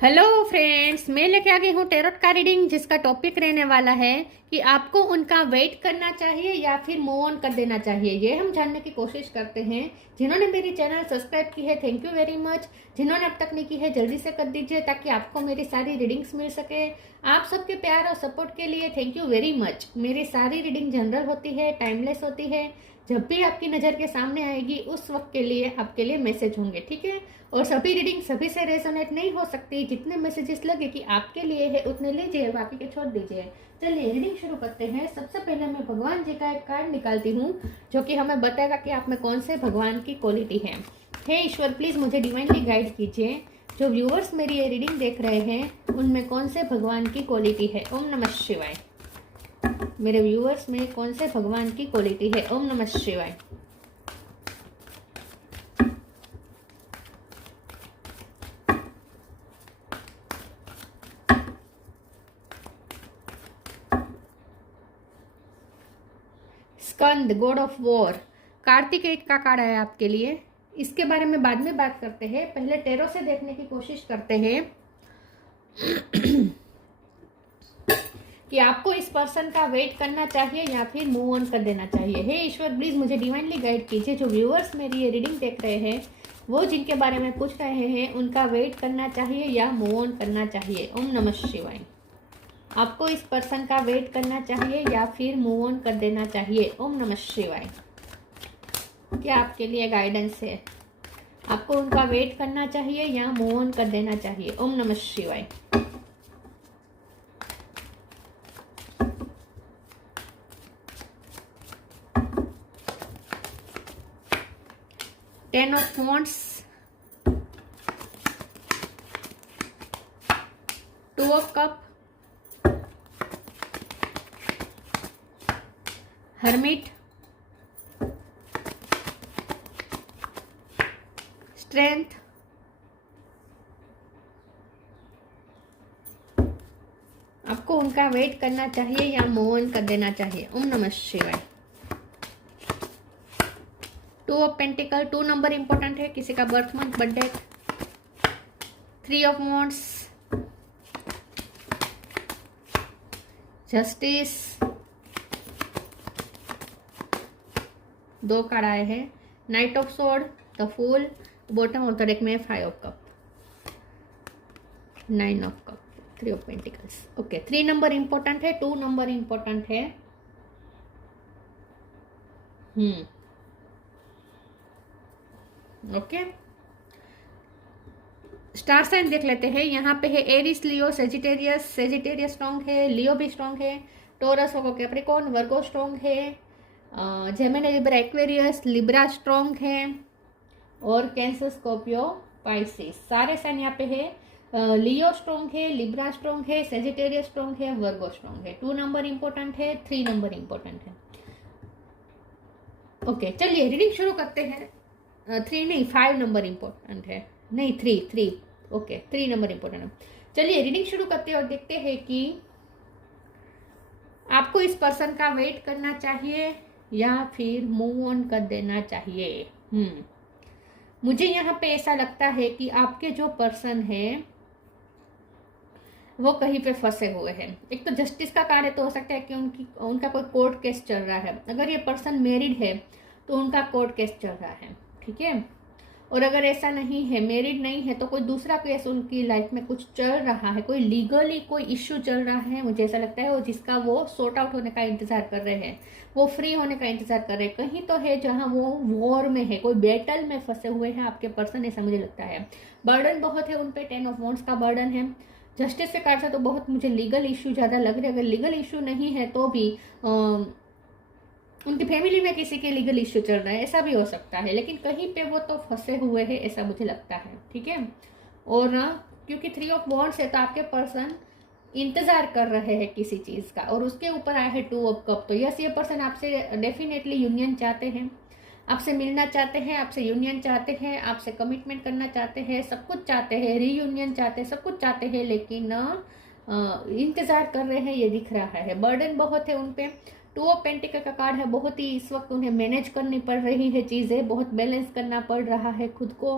Hello friends, मैं लेके आ गई हूँ टेरोट का रीडिंग, जिसका टॉपिक रहने वाला है कि आपको उनका वेट करना चाहिए या फिर मूव ऑन कर देना चाहिए। ये हम जानने की कोशिश करते हैं। जिन्होंने मेरी चैनल सब्सक्राइब की है, थैंक यू वेरी मच। जिन्होंने अब तक नहीं की है, जल्दी से कर दीजिए ताकि आपको मेरी सारी रीडिंग्स मिल सके। आप सबके प्यार और सपोर्ट के लिए थैंक यू वेरी मच। मेरी सारी रीडिंग जनरल होती है, टाइमलेस होती है। जब भी आपकी नज़र के सामने आएगी उस वक्त के लिए आपके लिए मैसेज होंगे, ठीक है। और सभी रीडिंग सभी से रेजोनेट नहीं हो सकती। जितने मैसेजेस लगे कि आपके लिए है उतने लीजिए, बाकी के छोड़ दीजिए। चलिए रीडिंग शुरू करते हैं। सबसे पहले मैं भगवान जी का एक कार्ड निकालती हूँ जो कि हमें बताएगा कि आप में कौन से भगवान की क्वालिटी है। हे ईश्वर, प्लीज मुझे डिवाइनली गाइड कीजिए। जो व्यूअर्स मेरी ये रीडिंग देख रहे हैं उनमें कौन से भगवान की क्वालिटी है। ओम नमः शिवाय। मेरे व्यूअर्स में कौन से भगवान की क्वालिटी है। ओम नमः शिवाय। स्कंद, गॉड ऑफ वॉर, कार्तिकेय का कार्ड है आपके लिए। इसके बारे में बाद में बात करते हैं, पहले टेरो से देखने की कोशिश करते हैं कि आपको इस पर्सन का वेट करना चाहिए या फिर मूव ऑन कर देना चाहिए। हे ईश्वर, प्लीज मुझे डिवाइनली गाइड कीजिए। जो व्यूअर्स मेरी ये रीडिंग देख रहे हैं वो जिनके बारे में पूछ रहे हैं उनका वेट करना चाहिए या मूव ऑन करना चाहिए। ओम नमः शिवाय। आपको इस पर्सन का वेट करना चाहिए या फिर मूव ऑन कर देना चाहिए। ओम नमः शिवाय। क्या आपके लिए गाइडेंस है? आपको उनका वेट करना चाहिए या मूव ऑन कर देना चाहिए। ओम नमः शिवाय। Ten of wands, two of cup, hermit, strength, आपको उनका वेट करना चाहिए या मूव ऑन कर देना चाहिए। ओम नमः शिवाय। टू ऑफ पेंटिकल, 2 नंबर इंपॉर्टेंट है, किसी का birth month, birthday. 3 of wands, justice, 2 card आए हैं। Knight of sword, the fool, bottom of the deck में 5 of cup, 9 of cup, 3 of pentacles. Okay, 3 नंबर इंपॉर्टेंट है, 2 नंबर इंपॉर्टेंट है। ओके, स्टार साइन देख लेते हैं। यहाँ पे है Aries, Leo, Sagittarius. Sagittarius strong है, लियो भी स्ट्रॉन्ग है, टोरस और कैप्रिकॉर्न, वर्गो स्ट्रॉन्ग है, Gemini, Libra, Aquarius, Libra strong है, और कैंसर, स्कॉर्पियो, पाइसिस। सारे साइन यहाँ पे है। लियो स्ट्रॉन्ग है, लिब्रा स्ट्रॉन्ग है, सेजिटेरियस स्ट्रॉन्ग है, वर्गो स्ट्रॉन्ग है। 2 नंबर इंपॉर्टेंट है, 3 नंबर इंपॉर्टेंट है। ओके, चलिए रीडिंग शुरू करते हैं। 3 नहीं, 5 नंबर इंपॉर्टेंट है, नहीं 3। ओके, 3 नंबर इंपॉर्टेंट है। चलिए रीडिंग शुरू करते हैं और देखते हैं कि आपको इस पर्सन का वेट करना चाहिए या फिर मूव ऑन कर देना चाहिए। मुझे यहाँ पे ऐसा लगता है कि आपके जो पर्सन है वो कहीं पे फंसे हुए हैं। एक तो जस्टिस का कार्य तो हो सकता है कि उनका कोई कोर्ट केस चल रहा है। अगर ये पर्सन मैरिड है तो उनका कोर्ट केस चल रहा है, ठीक है। और अगर ऐसा नहीं है, मैरिड नहीं है, तो कोई दूसरा केस उनकी लाइफ में कुछ चल रहा है, कोई लीगली कोई इश्यू चल रहा है, मुझे ऐसा लगता है, वो जिसका वो सॉर्ट आउट होने का इंतजार कर रहे हैं, वो फ्री होने का इंतजार कर रहे हैं। कहीं तो है जहां वो वॉर में है, कोई बैटल में फंसे हुए हैं आपके पर्सन, ऐसा मुझे लगता है। बर्डन बहुत है उन पे, 10 ऑफ वॉन्ड्स का बर्डन है। जस्टिस के कार्ड से तो बहुत मुझे लीगल इश्यू ज्यादा लग रहे हैं। अगर लीगल इश्यू नहीं है तो भी उनकी फैमिली में किसी के लीगल इश्यू चल रहा है, ऐसा भी हो सकता है। लेकिन कहीं पे वो तो फंसे हुए हैं, ऐसा मुझे लगता है, ठीक है। और क्योंकि 3 ऑफ वॉन्ड्स है तो आपके पर्सन इंतजार कर रहे हैं किसी चीज का, और उसके ऊपर आया है 2 ऑफ कप। तो यस, ये पर्सन आपसे डेफिनेटली यूनियन चाहते हैं, आपसे मिलना चाहते हैं, आपसे यूनियन चाहते हैं, आपसे कमिटमेंट करना चाहते हैं, सब कुछ चाहते हैं, रीयूनियन चाहते हैं, सब कुछ चाहते हैं, लेकिन इंतजार कर रहे हैं, ये दिख रहा है। बर्डन बहुत है उनपे। 2 ऑफ पेंटिकल का कार्ड है, बहुत ही इस वक्त उन्हें मैनेज करनी पड़ रही है चीजें, बहुत बैलेंस करना पड़ रहा है खुद को।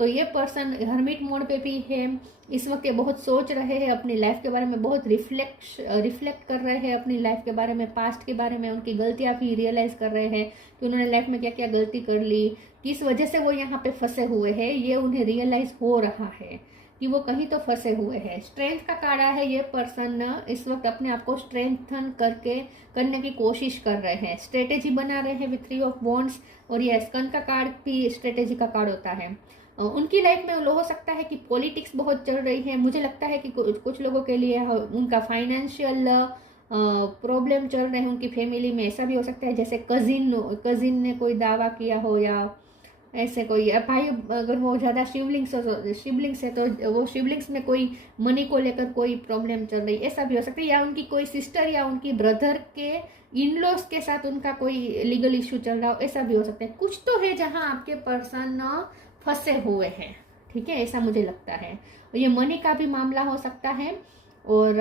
तो ये पर्सन हर्मिट मोड पे भी है इस वक्त। ये बहुत सोच रहे हैं अपनी लाइफ के बारे में, बहुत रिफ्लेक्ट कर रहे हैं अपनी लाइफ के बारे में, पास्ट के बारे में, उनकी गलतियां भी रियलाइज कर रहे हैं कि उन्होंने लाइफ में क्या क्या गलती कर ली, किस वजह से वो यहाँ पे फंसे हुए हैं। ये उन्हें रियलाइज हो रहा है कि वो कहीं तो फंसे हुए हैं। स्ट्रेंथ का कार्ड है, ये पर्सन इस वक्त अपने आप को स्ट्रेंथन करने की कोशिश कर रहे हैं, स्ट्रेटेजी बना रहे हैं विथ 3 ऑफ वॉन्ड्स। और ये स्कंद का कार्ड भी स्ट्रेटेजी का कार्ड होता है। उनकी लाइफ में हो सकता है कि पॉलिटिक्स बहुत चल रही है। मुझे लगता है कि कुछ लोगों के लिए उनका फाइनेंशियल प्रॉब्लम चल रहे हैं उनकी फैमिली में। ऐसा भी हो सकता है जैसे कजिन ने कोई दावा किया हो, या ऐसे कोई भाई, अगर वो ज़्यादा शिवलिंग्स है तो वो शिवलिंग्स में कोई मनी को लेकर कोई प्रॉब्लम चल रही, ऐसा भी हो सकता है। या उनकी कोई सिस्टर या उनकी ब्रदर के इन-लॉज के साथ उनका कोई लीगल इशू चल रहा हो, ऐसा भी हो सकता है। कुछ तो है जहां आपके पर्सन फंसे हुए हैं, ठीक है, ऐसा मुझे लगता है। ये मनी का भी मामला हो सकता है। और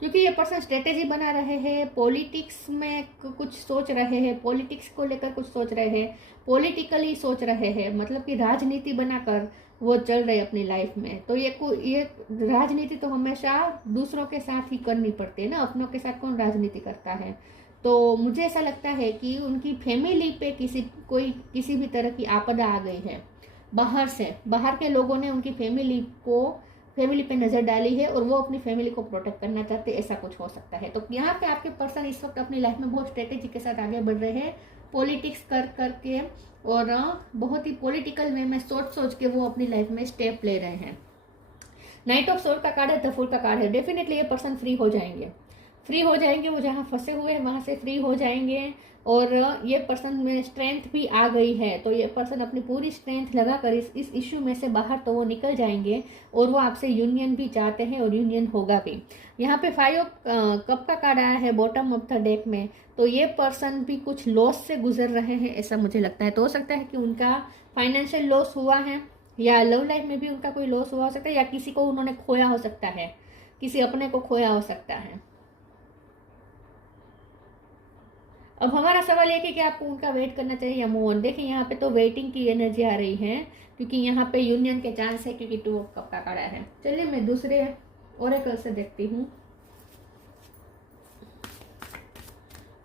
क्योंकि ये पर्सन स्ट्रेटेजी बना रहे हैं, पॉलिटिक्स में कुछ सोच रहे हैं, पॉलिटिक्स को लेकर कुछ सोच रहे हैं, पॉलिटिकली सोच रहे हैं, मतलब कि राजनीति बनाकर वो चल रहे अपनी लाइफ में। तो ये राजनीति तो हमेशा दूसरों के साथ ही करनी पड़ती है ना, अपनों के साथ कौन राजनीति करता है। तो मुझे ऐसा लगता है कि उनकी फैमिली पे किसी भी तरह की आपदा आ गई है बाहर से। बाहर के लोगों ने उनकी फैमिली पे नजर डाली है और वो अपनी फैमिली को प्रोटेक्ट करना चाहते हैं, ऐसा कुछ हो सकता है। तो यहाँ पे आपके पर्सन इस वक्त अपनी लाइफ में बहुत स्ट्रेटेजी के साथ आगे बढ़ रहे हैं, पॉलिटिक्स करके और बहुत ही पॉलिटिकल वे में सोच के वो अपनी लाइफ में स्टेप ले रहे हैं। नाइट ऑफ सोर्ड का कार्ड है, द फूल का कार्ड है। डेफिनेटली ये पर्सन फ्री हो जाएंगे, वो जहाँ फंसे हुए हैं वहां से फ्री हो जाएंगे। और ये पर्सन में स्ट्रेंथ भी आ गई है, तो ये पर्सन अपनी पूरी स्ट्रेंथ लगाकर इस इश्यू में से बाहर तो वो निकल जाएंगे। और वो आपसे यूनियन भी चाहते हैं और यूनियन होगा भी। यहाँ पे 5 ऑफ कप का कार्ड आया है बॉटम ऑफ द डेक में, तो ये पर्सन भी कुछ लॉस से गुजर रहे हैं, ऐसा मुझे लगता है। तो हो सकता है कि उनका फाइनेंशियल लॉस हुआ है, या लव लाइफ में भी उनका कोई लॉस हुआ हो सकता है, या किसी को उन्होंने खोया हो सकता है, किसी अपने को खोया हो सकता है। अब हमारा सवाल ये कि आपको उनका वेट करना चाहिए या मूव ऑन। देखिए यहाँ पे तो वेटिंग की एनर्जी आ रही है, क्योंकि यहाँ पे यूनियन के चांस है, क्योंकि 2 ऑफ कप का कार्ड है। चलिए मैं दूसरे ओरेकल से देखती हूँ,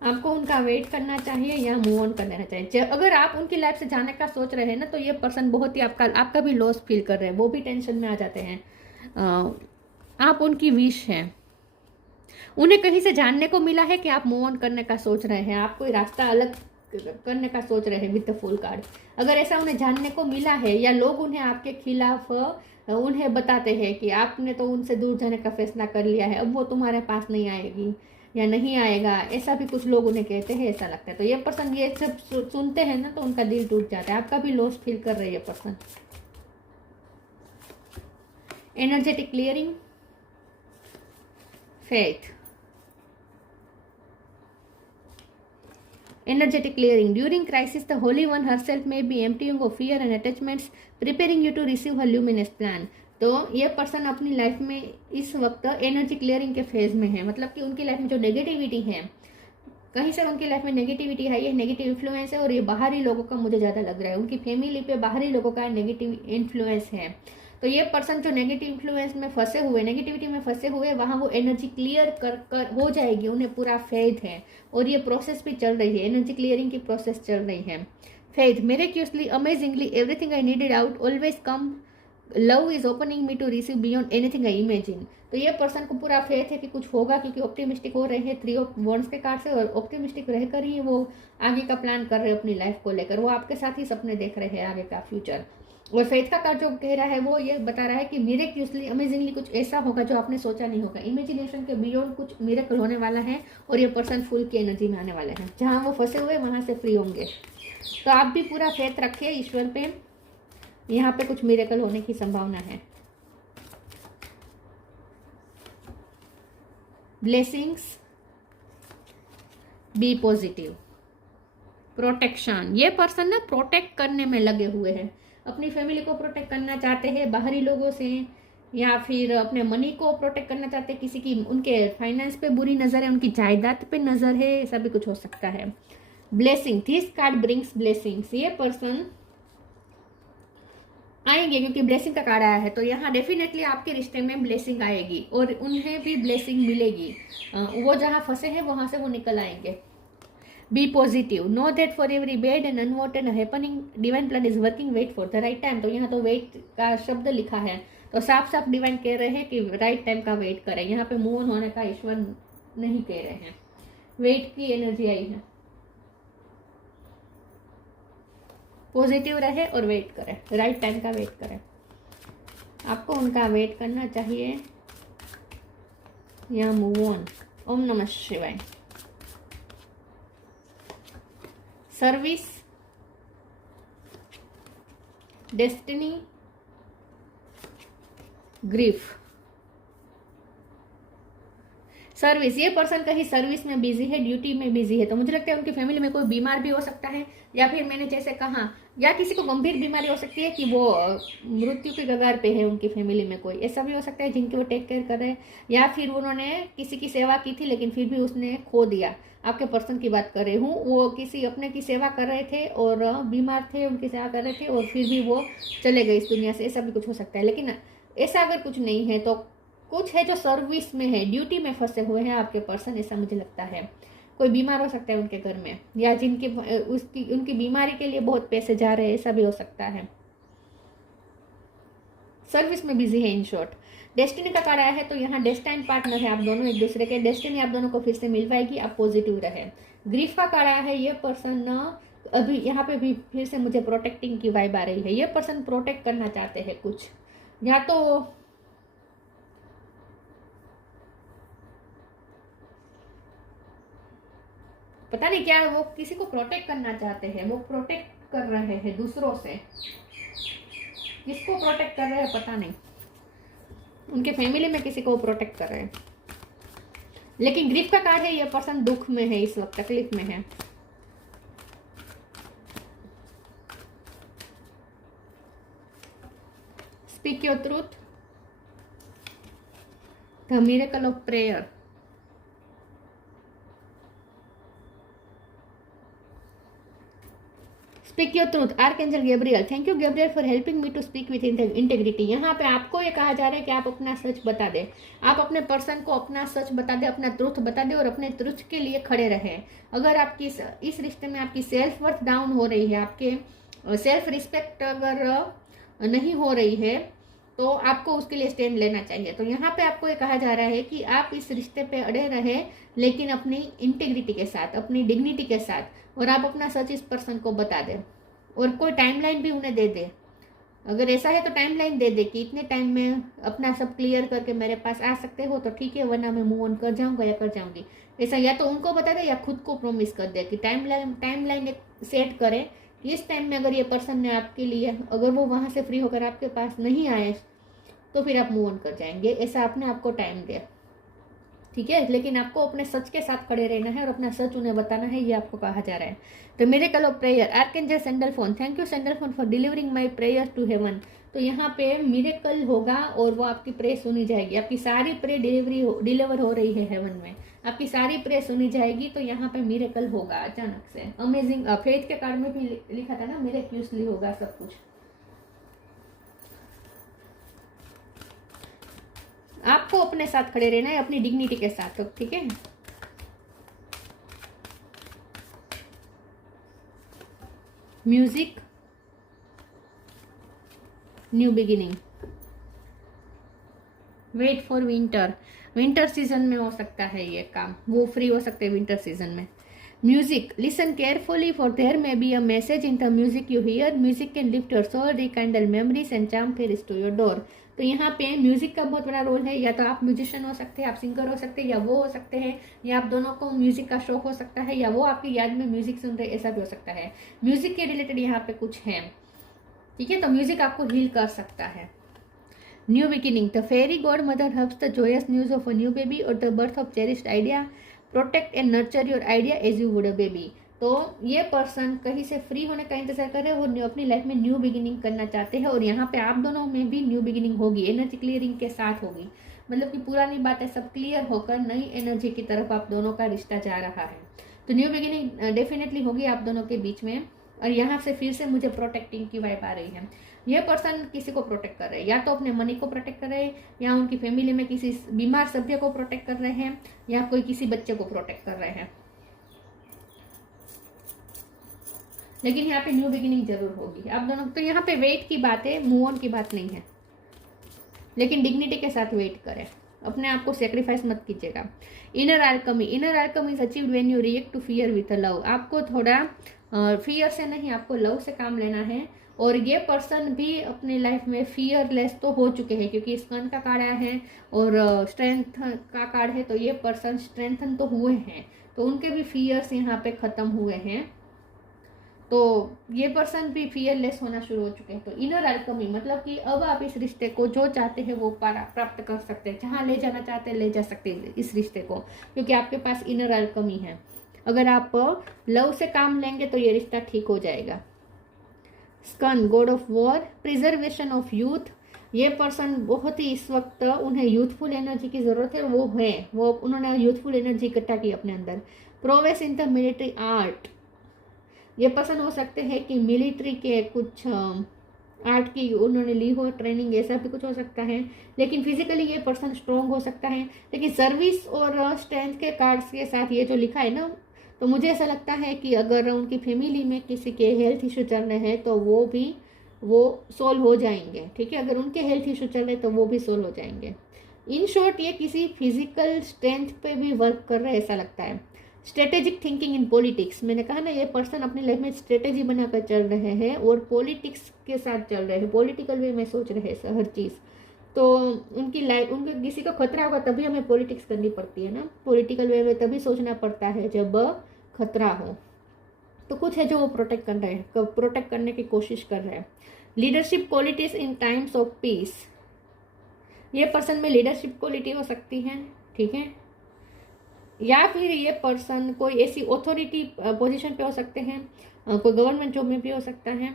आपको उनका वेट करना चाहिए या मूव ऑन कर देना चाहिए। अगर आप उनकी लाइफ से जाने का सोच रहे हैं ना, तो ये पर्सन बहुत ही आपका भी लॉस फील कर रहे हैं, वो भी टेंशन में आ जाते हैं। आप उनकी विश हैं, उन्हें कहीं से जानने को मिला है कि आप मूव ऑन करने का सोच रहे हैं, आप कोई रास्ता अलग करने का सोच रहे हैं विद द फुल कार्ड। अगर ऐसा उन्हें जानने को मिला है, या लोग उन्हें आपके खिलाफ उन्हें बताते हैं कि आपने तो उनसे दूर जाने का फैसला कर लिया है, अब वो तुम्हारे पास नहीं आएगी या नहीं आएगा, ऐसा भी कुछ लोग उन्हें कहते हैं, ऐसा लगता है। तो ये पर्सन ये सब सुनते हैं ना, तो उनका दिल टूट जाता है। आपका भी लॉस फील कर रही है person. Energetic clearing, faith. Energetic clearing. During crisis, the Holy One herself may be emptying of fear and attachments, preparing you to receive her luminous plan. तो ये पर्सन अपनी लाइफ में इस वक्त एनर्जी क्लियरिंग के फेज में है, मतलब कि उनकी लाइफ में जो नेगेटिविटी है, कहीं से उनकी लाइफ में नेगेटिविटी है, ये नेगेटिव इन्फ्लुएंस है, और ये बाहरी लोगों का मुझे ज़्यादा लग रहा है, उनकी फैमिली पे बाहरी लोगों का नेगेटिव इन्फ्लुएंस है। तो ये पर्सन जो नेगेटिव इन्फ्लुएंस में फंसे हुए, नेगेटिविटी में फंसे हुए, वहाँ वो एनर्जी क्लियर कर हो जाएगी, उन्हें पूरा फेथ है। और ये प्रोसेस भी चल रही है, एनर्जी क्लियरिंग की प्रोसेस चल रही है। Faith, miraculously, amazingly, everything I needed out, always come, love is opening me to receive beyond anything I imagine. तो ये पर्सन को पूरा फेथ है कि कुछ होगा, क्योंकि ऑप्टिमिस्टिक हो रहे हैं 3 ऑफ वॉन्ड्स के कार्ड से, और ऑप्टिमिस्टिक रहकर ही वो आगे का प्लान कर रहे हैं अपनी लाइफ को लेकर। वो आपके साथ ही सपने देख रहे हैं आगे का फ्यूचर। और फेथ का कार्ड जो कह रहा है वो ये बता रहा है कि मिरेक्युलसली, अमेजिंगली, कुछ ऐसा होगा जो आपने सोचा नहीं होगा, इमेजिनेशन के बियॉन्ड कुछ मिरेकल होने वाला है। और ये पर्सन फुल की एनर्जी में आने वाले हैं, जहाँ वो फंसे हुए वहाँ से फ्री होंगे। तो आप भी पूरा फेथ रखिए ईश्वर पे, यहाँ पे कुछ मिरेकल होने की संभावना है। Blessings, be positive, protection. ये पर्सन ना प्रोटेक्ट करने में लगे हुए हैं, अपनी फैमिली को प्रोटेक्ट करना चाहते हैं बाहरी लोगों से, या फिर अपने मनी को प्रोटेक्ट करना चाहते हैं, किसी की उनके फाइनेंस पे बुरी नज़र है, उनकी जायदाद पे नज़र है, ऐसा भी कुछ हो सकता है। Blessing, this card brings blessings. ये पर्सन आएंगे क्योंकि ब्लेसिंग का कार्ड आया है, तो यहाँ डेफिनेटली आपके रिश्ते में ब्लेसिंग आएगी और उन्हें भी ब्लेसिंग मिलेगी। वो जहाँ फंसे हैं वहां से वो निकल आएंगे। Be positive, know that for every bad and unwanted happening divine plan is working, wait for the right time. तो यहाँ तो वेट का शब्द लिखा है, तो साफ साफ डिवाइन कह रहे हैं कि राइट टाइम का वेट करें। यहाँ पे मूव ऑन होने का ईश्वर नहीं कह रहे हैं, वेट की एनर्जी आई है। पॉजिटिव रहे और वेट करें, राइट टाइम का वेट करें। आपको उनका वेट करना चाहिए या मूव ऑन। ओम नमः शिवाय। Service, destiny, grief. सर्विस, ये पर्सन कहीं सर्विस में बिजी है, ड्यूटी में बिजी है, तो मुझे लगता है उनकी फैमिली में कोई बीमार भी हो सकता है, या फिर मैंने जैसे कहा, या किसी को गंभीर बीमारी हो सकती है कि वो मृत्यु के कगार पे है उनकी फैमिली में कोई, ऐसा भी हो सकता है जिनकी वो टेक केयर कर रहे हैं, या फिर उन्होंने किसी की सेवा की थी लेकिन फिर भी उसने खो दिया। आपके पर्सन की बात कर रही हूँ, वो किसी अपने की सेवा कर रहे थे और बीमार थे, उनकी सेवा कर रहे थे और फिर भी वो चले गए इस दुनिया से, ऐसा भी कुछ हो सकता है। लेकिन ऐसा अगर कुछ नहीं है तो कुछ है जो सर्विस में है, ड्यूटी में फंसे हुए हैं आपके पर्सन, ऐसा मुझे लगता है। कोई बीमार हो सकता है उनके घर में, या जिनकी उनकी बीमारी के लिए बहुत पैसे जा रहे हैं, ऐसा भी हो सकता है। सर्विस में बिजी है इन शॉर्ट। डेस्टिनी का कार्ड आया है, तो यहाँ डेस्टाइन पार्टनर है आप दोनों एक दूसरे के, डेस्टिनी आप दोनों को फिर से मिल पाएगी, आप पॉजिटिव रहे। ग्रीफ का कार्ड आया है, ये पर्सन अभी यहाँ पे भी फिर से मुझे प्रोटेक्टिंग की वाइब आ रही है। ये पर्सन प्रोटेक्ट करना चाहते हैं कुछ, या तो पता नहीं क्या वो किसी को प्रोटेक्ट करना चाहते हैं, वो प्रोटेक्ट कर रहे हैं दूसरों से। किसको प्रोटेक्ट कर रहे हैं पता नहीं, उनके फैमिली में किसी को प्रोटेक्ट कर रहे हैं। लेकिन ग्रीफ का कार्ड है, ये पर्सन दुख में है, इस वक्त तकलीफ में है। Speak your truth, the miracle of prayer. Speak your truth, archangel Gabriel. Thank you Gabriel for helping me to speak with integrity. यहाँ पे आपको ये कहा जा रहा है कि आप अपना सच बता दें, आप अपने पर्सन को अपना सच बता दें, अपना ट्रूथ बता दें और अपने ट्रूथ के लिए खड़े रहें। अगर आपकी इस रिश्ते में आपकी सेल्फ वर्थ डाउन हो रही है, आपके सेल्फ रिस्पेक्ट अगर नहीं हो रही है, तो आपको उसके लिए स्टैंड लेना चाहिए। तो यहाँ पे आपको ये कहा जा रहा है कि आप इस रिश्ते पे अड़े रहे, लेकिन अपनी इंटेग्रिटी के साथ, अपनी डिग्निटी के साथ, और आप अपना सच इस पर्सन को बता दें और कोई टाइमलाइन भी उन्हें दे दे। अगर ऐसा है तो टाइमलाइन दे दे कि इतने टाइम में अपना सब क्लियर करके मेरे पास आ सकते हो तो ठीक है, वरना मैं मूव ऑन कर जाऊंगा या कर जाऊंगी। ऐसा या तो उनको बता दे या खुद को प्रॉमिस कर दे कि टाइमलाइन एक सेट करे कि इस टाइम में अगर ये पर्सन ने आपके लिए, अगर वो वहाँ से फ्री होकर आपके पास नहीं आए तो फिर आप मूव ऑन कर जाएंगे। ऐसा अपने आपको टाइम दे, ठीक है। लेकिन आपको अपने सच के साथ खड़े रहना है और अपना सच उन्हें बताना है, ये आपको कहा जा रहा है। तो miracle of prayer, archangel Sandalphon. Thank you Sandalphon for delivering my prayer to heaven. तो यहाँ पे मिरेकल होगा और वो आपकी प्रे सुनी जाएगी। आपकी सारी प्रे डिलीवर हो रही है हेवन में, आपकी सारी प्रे सुनी जाएगी। तो यहाँ पे मिरेकल होगा अचानक से। अमेजिंग, फेथ के कार्ड में भी लिखा था ना, मिरेक्यूसली होगा सब कुछ। आपको अपने साथ खड़े रहना है, अपनी डिग्निटी के साथ, ठीक है। Music, new beginning, wait for winter. Winter season में हो सकता है ये काम, वो फ्री हो सकते हैं विंटर सीजन में। Music, listen carefully for there may be a message in the music you hear. Music can lift your soul, rekindle memories and charm fairies to your door. तो यहाँ पे म्यूजिक का बहुत बड़ा रोल है। या तो आप म्यूजिशियन हो सकते हैं, आप सिंगर हो सकते हैं, या वो हो सकते हैं, या आप दोनों को म्यूजिक का शौक हो सकता है, या वो आपकी याद में म्यूजिक सुन रहे, ऐसा भी हो सकता है। म्यूजिक के रिलेटेड यहाँ पे कुछ है, ठीक है। तो म्यूजिक आपको हील कर सकता है। New beginning, the fairy godmother hubs the joyous news of a new baby और the birth of cherished idea. Protect and nurture your idea as you would a baby. तो ये person कहीं से free होने का इंतजार कर रहे हैं और अपनी लाइफ में न्यू बिगिनिंग करना चाहते हैं, और यहाँ पे आप दोनों में भी न्यू बिगिनिंग होगी, एनर्जी क्लियरिंग के साथ होगी। मतलब कि पुरानी बातें सब क्लियर होकर नई एनर्जी की तरफ आप दोनों का रिश्ता जा रहा है। तो न्यू बिगिनिंग डेफिनेटली होगी आप दोनों के बीच में। और यहाँ से फिर से मुझे प्रोटेक्टिंग की वाइब आ रही है। यह पर्सन किसी को प्रोटेक्ट कर रहे हैं, या तो अपने मनी को प्रोटेक्ट कर रहे हैं, या उनकी फैमिली में किसी बीमार सभ्य को प्रोटेक्ट कर रहे हैं, या कोई किसी बच्चे को प्रोटेक्ट कर रहे हैं। लेकिन यहाँ पे न्यू बिगिनिंग जरूर होगी आप दोनों। तो यहाँ पे वेट की बात है, मूव ऑन की बात नहीं है। लेकिन डिग्निटी के साथ वेट करें, अपने आप को सेक्रीफाइस मत कीजिएगा। Inner alchemy is achieved when you react to fear with love. आपको थोड़ा फियर से नहीं, आपको लव से काम लेना है। और ये पर्सन भी अपने लाइफ में फियरलेस तो हो चुके हैं, क्योंकि स्कन का कार्ड आया है और स्ट्रेंथ का कार्ड है, तो ये पर्सन स्ट्रेंथन तो हुए हैं, तो उनके भी फियर्स यहाँ पे खत्म हुए हैं। तो ये पर्सन भी फियरलेस होना शुरू हो चुके हैं। तो इनर अल्केमी मतलब कि अब आप इस रिश्ते को जो चाहते हैं वो प्राप्त कर सकते हैं, जहाँ ले जाना चाहते हैं ले जा सकते हैं इस रिश्ते को, क्योंकि आपके पास इनर अल्केमी है। अगर आप लव से काम लेंगे तो ये रिश्ता ठीक हो जाएगा। Skanda god of war, preservation of youth. ये पर्सन बहुत ही इस वक्त उन्हें यूथफुल एनर्जी की जरूरत है, वो उन्होंने यूथफुल एनर्जी इकट्ठा की अपने अंदर। Progress in the military art, ये पर्सन हो सकते हैं कि मिलिट्री के कुछ आर्ट की उन्होंने ली हो ट्रेनिंग, ऐसा भी कुछ हो सकता है। लेकिन फिजिकली ये पर्सन स्ट्रोंग हो सकता है। लेकिन सर्विस और स्ट्रेंथ के कार्ड्स के साथ ये जो लिखा है ना, तो मुझे ऐसा लगता है कि अगर उनकी फैमिली में किसी के हेल्थ इशू चल रहे हैं तो वो सोल्व हो जाएंगे। ठीक है, अगर उनके हेल्थ इशू चल रहे हैं तो वो भी सोल्व हो जाएंगे। इन शॉर्ट ये किसी फिजिकल स्ट्रेंथ पे भी वर्क कर रहे हैं ऐसा लगता है। स्ट्रेटेजिक थिंकिंग इन पॉलिटिक्स, मैंने कहा ना ये पर्सन अपनी लाइफ में स्ट्रेटेजी बनाकर चल रहे हैं और पॉलिटिक्स के साथ चल रहे हैं, पॉलिटिकल वे में सोच रहे हैं हर चीज़। तो उनकी लाइफ, उनके किसी को खतरा होगा तभी हमें पॉलिटिक्स करनी पड़ती है ना, पॉलिटिकल वे में तभी सोचना पड़ता है जब खतरा हो। तो कुछ है जो वो प्रोटेक्ट कर रहे हैं, प्रोटेक्ट करने की कोशिश कर रहे हैं। Leadership qualities in times of peace, ये पर्सन में लीडरशिप क्वालिटी हो सकती है। ठीक है, या फिर ये पर्सन कोई ऐसी ऑथोरिटी पोजीशन पे हो सकते हैं, कोई गवर्नमेंट जॉब में भी हो सकता है।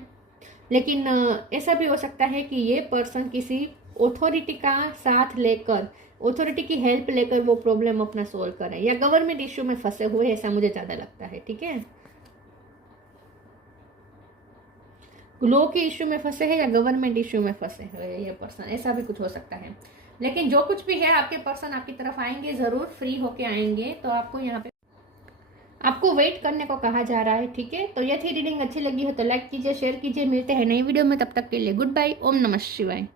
लेकिन ऐसा भी हो सकता है कि ये पर्सन किसी ऑथोरिटी का साथ लेकर, ऑथोरिटी की हेल्प लेकर वो प्रॉब्लम अपना सोल्व करें, या गवर्नमेंट इश्यू में फंसे हुए, ऐसा मुझे ज़्यादा लगता है। ठीक है, लॉ के इश्यू में फंसे हैं या गवर्नमेंट इश्यू में फंसे हुए ये पर्सन, ऐसा भी कुछ हो सकता है। लेकिन जो कुछ भी है आपके पर्सन आपकी तरफ आएंगे, जरूर फ्री होके आएंगे। तो आपको यहाँ पे आपको वेट करने को कहा जा रहा है। ठीक है, तो ये थी रीडिंग। अच्छी लगी हो तो लाइक कीजिए, शेयर कीजिए। मिलते हैं नई वीडियो में, तब तक के लिए गुड बाय। ओम नमः शिवाय।